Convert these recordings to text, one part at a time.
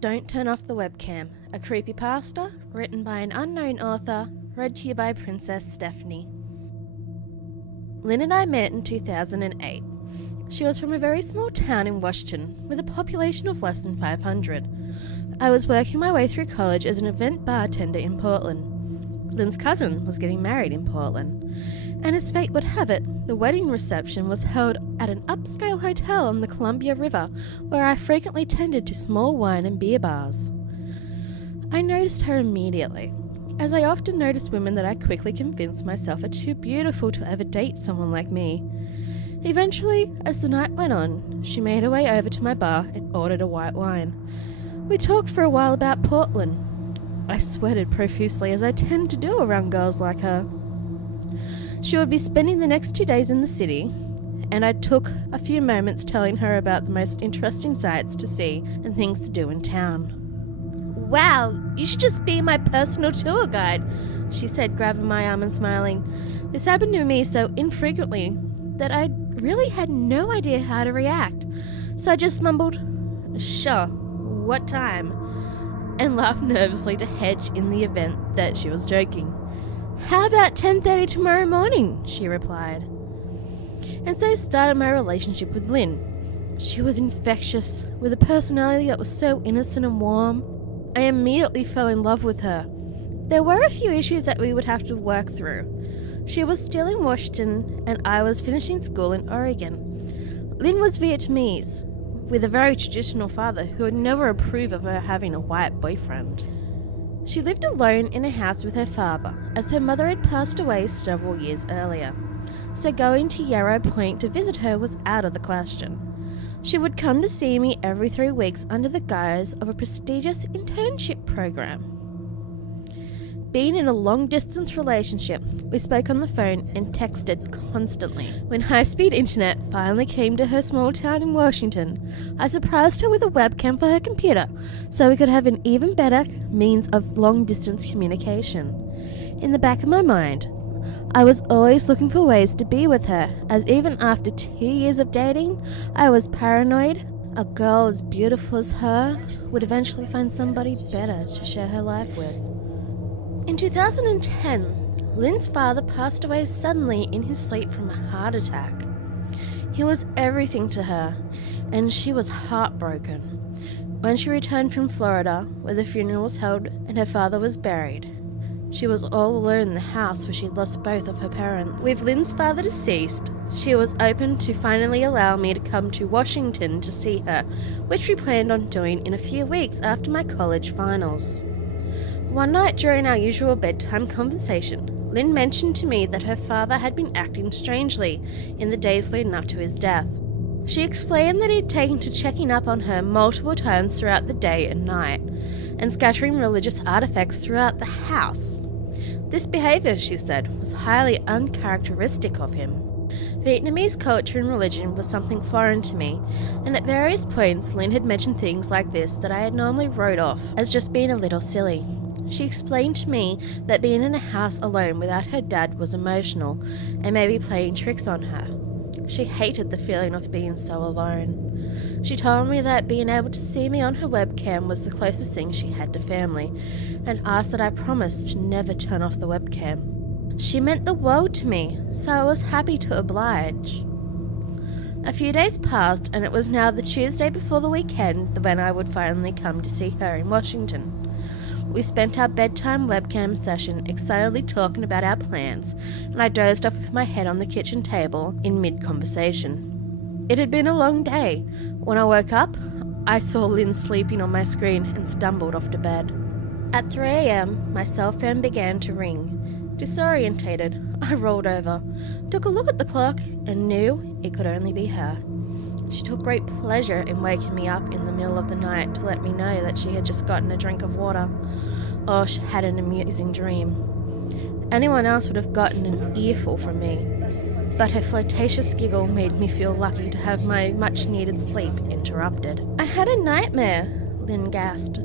Don't Turn Off the Webcam, a creepypasta written by an unknown author, read to you by Princess Stephanie. Lynn and I met in 2008. She was from a very small town in Washington with a population of less than 500. I was working my way through college as an event bartender in Portland. Lynn's cousin was getting married in Portland, and as fate would have it, the wedding reception was held at an upscale hotel on the Columbia River, where I frequently tended to small wine and beer bars. I noticed her immediately, as I often noticed women that I quickly convinced myself are too beautiful to ever date someone like me. Eventually, as the night went on, she made her way over to my bar and ordered a white wine. We talked for a while about Portland. I sweated profusely, as I tend to do around girls like her. She would be spending the next 2 days in the city, and I took a few moments telling her about the most interesting sights to see and things to do in town. "Wow, you should just be my personal tour guide," she said, grabbing my arm and smiling. This happened to me so infrequently that I really had no idea how to react. So I just mumbled, "Sure, what time?" and laughed nervously to hedge in the event that she was joking. "How about 10:30 tomorrow morning?" she replied. And so started my relationship with Lynn. She was infectious, with a personality that was so innocent and warm. I immediately fell in love with her. There were a few issues that we would have to work through. She was still in Washington, and I was finishing school in Oregon. Lynn was Vietnamese, with a very traditional father who would never approve of her having a white boyfriend. She lived alone in a house with her father, as her mother had passed away several years earlier, so going to Yarrow Point to visit her was out of the question. She would come to see me every 3 weeks under the guise of a prestigious internship program. Being in a long-distance relationship, we spoke on the phone and texted constantly. When high-speed internet finally came to her small town in Washington, I surprised her with a webcam for her computer so we could have an even better means of long-distance communication. In the back of my mind, I was always looking for ways to be with her, as even after 2 years of dating, I was paranoid a girl as beautiful as her would eventually find somebody better to share her life with. In 2010, Lynn's father passed away suddenly in his sleep from a heart attack. He was everything to her, and she was heartbroken. When she returned from Florida, where the funeral was held and her father was buried, she was all alone in the house where she'd lost both of her parents. With Lynn's father deceased, she was open to finally allow me to come to Washington to see her, which we planned on doing in a few weeks after my college finals. One night during our usual bedtime conversation, Lynn mentioned to me that her father had been acting strangely in the days leading up to his death. She explained that he'd taken to checking up on her multiple times throughout the day and night, and scattering religious artifacts throughout the house. This behaviour, she said, was highly uncharacteristic of him. Vietnamese culture and religion was something foreign to me, and at various points Lynn had mentioned things like this that I had normally wrote off as just being a little silly. She explained to me that being in a house alone without her dad was emotional and maybe playing tricks on her. She hated the feeling of being so alone. She told me that being able to see me on her webcam was the closest thing she had to family, and asked that I promise to never turn off the webcam. She meant the world to me, so I was happy to oblige. A few days passed, and it was now the Tuesday before the weekend when I would finally come to see her in Washington. We spent our bedtime webcam session excitedly talking about our plans, and I dozed off with my head on the kitchen table in mid-conversation. It had been a long day. When I woke up, I saw Lynn sleeping on my screen and stumbled off to bed. At 3 a.m, my cell phone began to ring. Disorientated, I rolled over, took a look at the clock, and knew it could only be her. She took great pleasure in waking me up in the middle of the night to let me know that she had just gotten a drink of water, or she had an amusing dream. Anyone else would have gotten an earful from me, but her flirtatious giggle made me feel lucky to have my much-needed sleep interrupted. "I had a nightmare," Lynn gasped.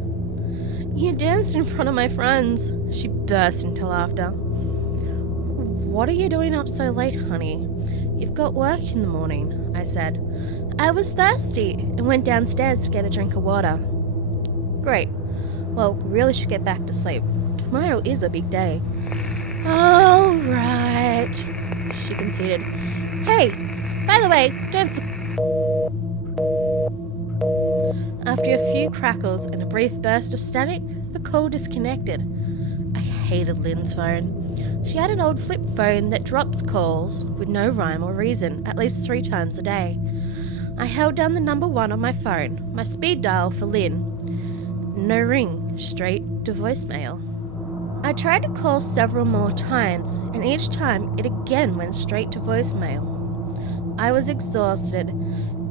"You danced in front of my friends." She burst into laughter. "What are you doing up so late, honey? You've got work in the morning," I said. "I was thirsty and went downstairs to get a drink of water." Great. Well, we really should get back to sleep. Tomorrow is a big day. All right, she conceded. Hey, by the way, After a few crackles and a brief burst of static, the call disconnected. I hated Lynn's phone. She had an old flip phone that drops calls with no rhyme or reason at least 3 times a day. I held down the number 1 on my phone, my speed dial for Lynn. No ring, straight to voicemail. I tried to call several more times, and each time it again went straight to voicemail. I was exhausted,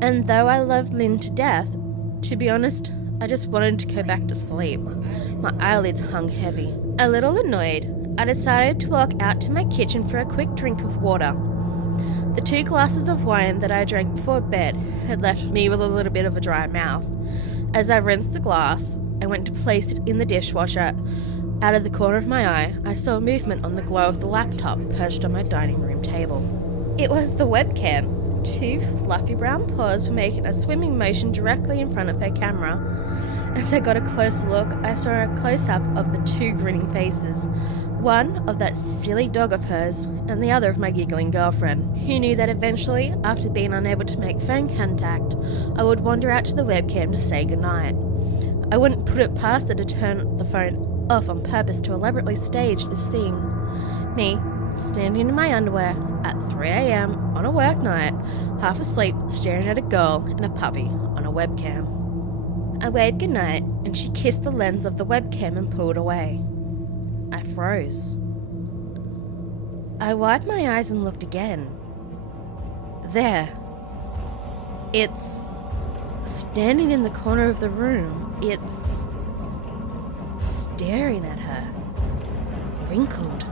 and though I loved Lynn to death, to be honest, I just wanted to go back to sleep. My eyelids hung heavy. A little annoyed, I decided to walk out to my kitchen for a quick drink of water. The 2 glasses of wine that I drank before bed had left me with a little bit of a dry mouth. As I rinsed the glass and went to place it in the dishwasher, out of the corner of my eye, I saw movement on the glow of the laptop perched on my dining room table. It was the webcam. 2 fluffy brown paws were making a swimming motion directly in front of her camera. As I got a closer look, I saw a close-up of the 2 grinning faces. One of that silly dog of hers, and the other of my giggling girlfriend, who knew that eventually, after being unable to make phone contact, I would wander out to the webcam to say goodnight. I wouldn't put it past her to turn the phone off on purpose to elaborately stage this scene. Me, standing in my underwear at 3 a.m. on a work night, half asleep, staring at a girl and a puppy on a webcam. I waved goodnight, and she kissed the lens of the webcam and pulled away. I froze. I wiped my eyes and looked again. There. It's standing in the corner of the room. It's staring at her. Wrinkled,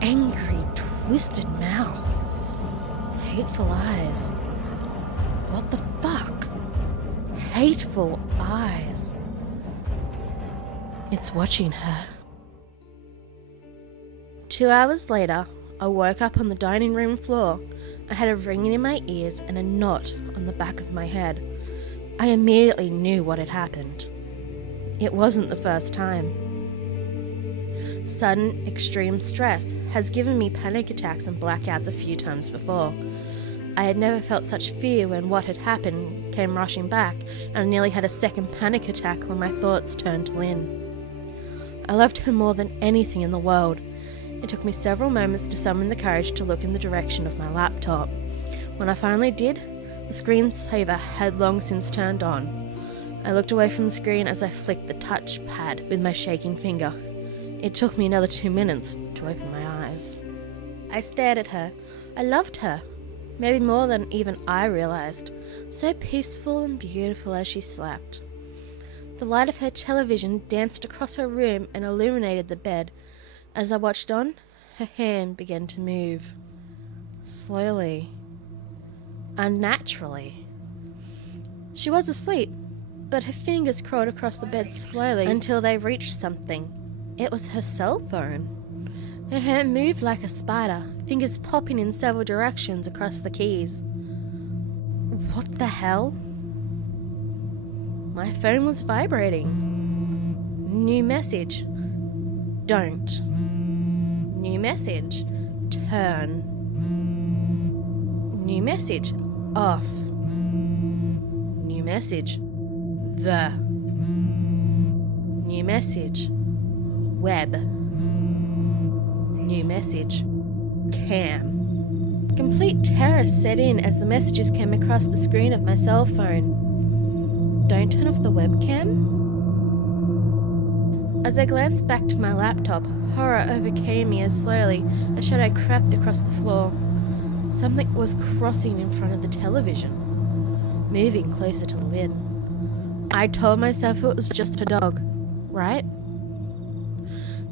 angry, twisted mouth. Hateful eyes. What the fuck? Hateful eyes. It's watching her. 2 hours later, I woke up on the dining room floor. I had a ringing in my ears and a knot on the back of my head. I immediately knew what had happened. It wasn't the first time. Sudden, extreme stress has given me panic attacks and blackouts a few times before. I had never felt such fear when what had happened came rushing back, and I nearly had a second panic attack when my thoughts turned to Lynn. I loved her more than anything in the world. It took me several moments to summon the courage to look in the direction of my laptop. When I finally did, the screensaver had long since turned on. I looked away from the screen as I flicked the touchpad with my shaking finger. It took me another 2 minutes to open my eyes. I stared at her. I loved her. Maybe more than even I realized. So peaceful and beautiful as she slept. The light of her television danced across her room and illuminated the bed. As I watched on, her hand began to move. Slowly. Unnaturally. She was asleep, but her fingers crawled across the bed slowly until they reached something. It was her cell phone. Her hand moved like a spider, fingers popping in several directions across the keys. What the hell? My phone was vibrating. New message. Don't. New message. Turn. New message. Off. New message. The. New message. Web. New message. Cam. Complete terror set in as the messages came across the screen of my cell phone. Don't turn off the webcam? As I glanced back to my laptop, horror overcame me as slowly a shadow crept across the floor. Something was crossing in front of the television, moving closer to Lynn. I told myself it was just a dog, right?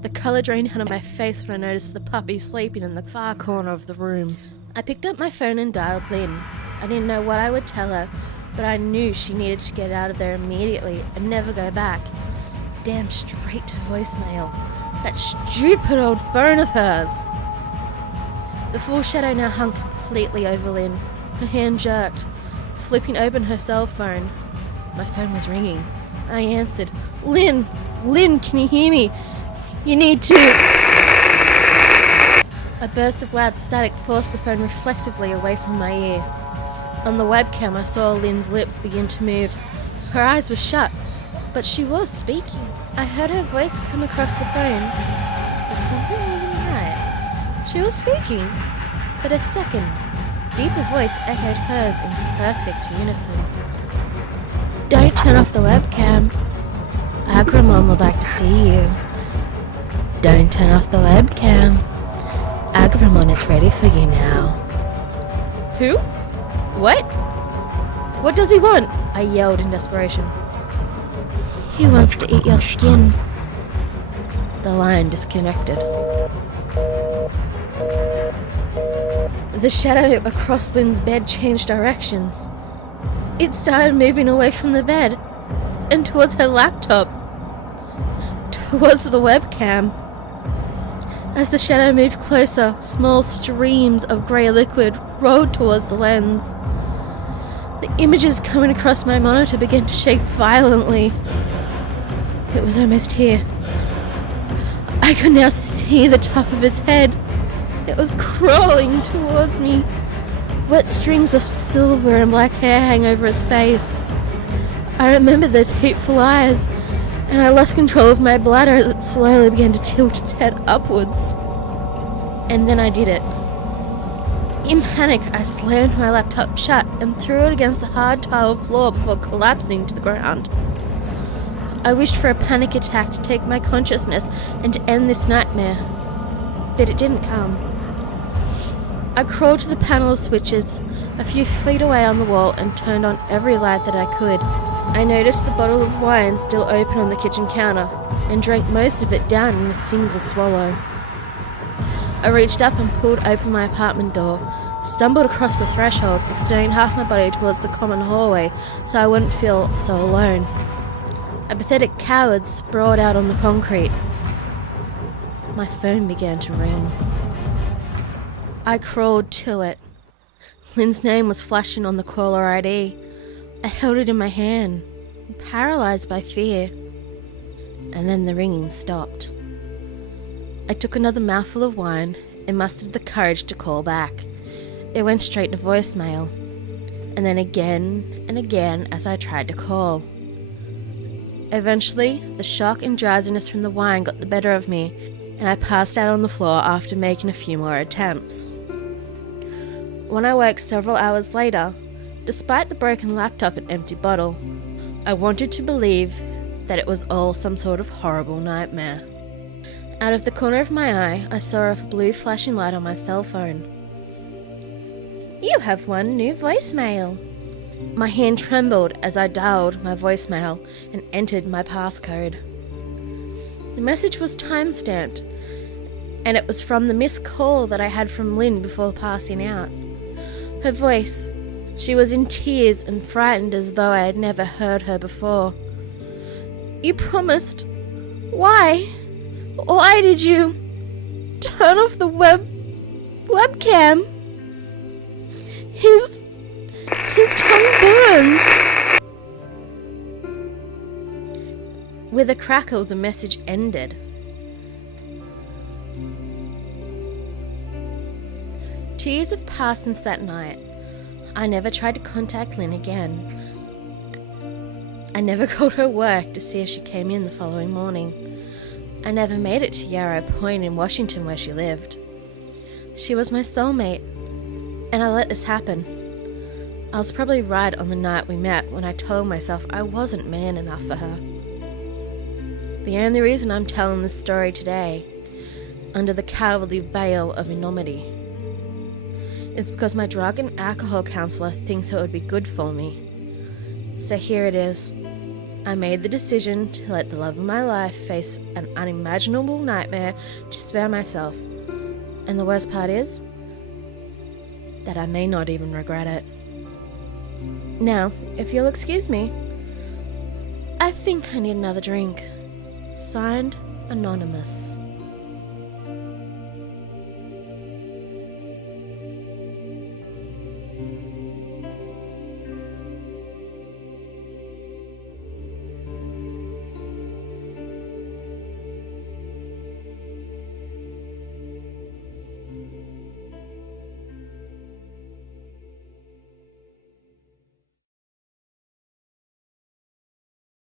The colour drained out of my face when I noticed the puppy sleeping in the far corner of the room. I picked up my phone and dialed Lynn. I didn't know what I would tell her, but I knew she needed to get out of there immediately and never go back. Damn straight to voicemail. That stupid old phone of hers. The full shadow now hung completely over Lynn. Her hand jerked, flipping open her cell phone. My phone was ringing. I answered, Lynn, can you hear me? You need to... A burst of loud static forced the phone reflexively away from my ear. On the webcam, I saw Lynn's lips begin to move. Her eyes were shut, but she was speaking. I heard her voice come across the phone, but something wasn't right. She was speaking, but a second, deeper voice echoed hers in perfect unison. Don't turn off the webcam. Agramon would like to see you. Don't turn off the webcam. Agramon is ready for you now. Who? What? What does he want? I yelled in desperation. He wants to eat your skin. The line disconnected. The shadow across Lynn's bed changed directions. It started moving away from the bed and towards her laptop. Towards the webcam. As the shadow moved closer, small streams of grey liquid rolled towards the lens. The images coming across my monitor began to shake violently. It was almost here. I could now see the top of its head. It was crawling towards me. Wet strings of silver and black hair hang over its face. I remembered those hateful eyes, and I lost control of my bladder as it slowly began to tilt its head upwards. And then I did it. In panic, I slammed my laptop shut and threw it against the hard tiled floor before collapsing to the ground. I wished for a panic attack to take my consciousness and to end this nightmare, but it didn't come. I crawled to the panel of switches a few feet away on the wall and turned on every light that I could. I noticed the bottle of wine still open on the kitchen counter and drank most of it down in a single swallow. I reached up and pulled open my apartment door, stumbled across the threshold, extending half my body towards the common hallway so I wouldn't feel so alone. A pathetic coward sprawled out on the concrete. My phone began to ring. I crawled to it. Lynn's name was flashing on the caller ID. I held it in my hand, paralyzed by fear. And then the ringing stopped. I took another mouthful of wine and mustered the courage to call back. It went straight to voicemail, and then again and again as I tried to call. Eventually, the shock and drowsiness from the wine got the better of me, and I passed out on the floor after making a few more attempts. When I woke several hours later, despite the broken laptop and empty bottle, I wanted to believe that it was all some sort of horrible nightmare. Out of the corner of my eye, I saw a blue flashing light on my cell phone. You have one new voicemail. My hand trembled as I dialed my voicemail and entered my passcode. The message was time-stamped, and it was from the missed call that I had from Lynn before passing out. Her voice, she was in tears and frightened as though I had never heard her before. You promised. Why? Why did you turn off the webcam? His tongue burns. With a crackle, the message ended. Two years have passed since that night. I never tried to contact Lynn again. I never called her work to see if she came in the following morning. I never made it to Yarrow Point in Washington where she lived. She was my soulmate, and I let this happen. I was probably right on the night we met when I told myself I wasn't man enough for her. The only reason I'm telling this story today, under the cowardly veil of anonymity, is because my drug and alcohol counselor thinks it would be good for me. So here it is. I made the decision to let the love of my life face an unimaginable nightmare to spare myself. And the worst part is that I may not even regret it. Now, if you'll excuse me, I think I need another drink. Signed, Anonymous.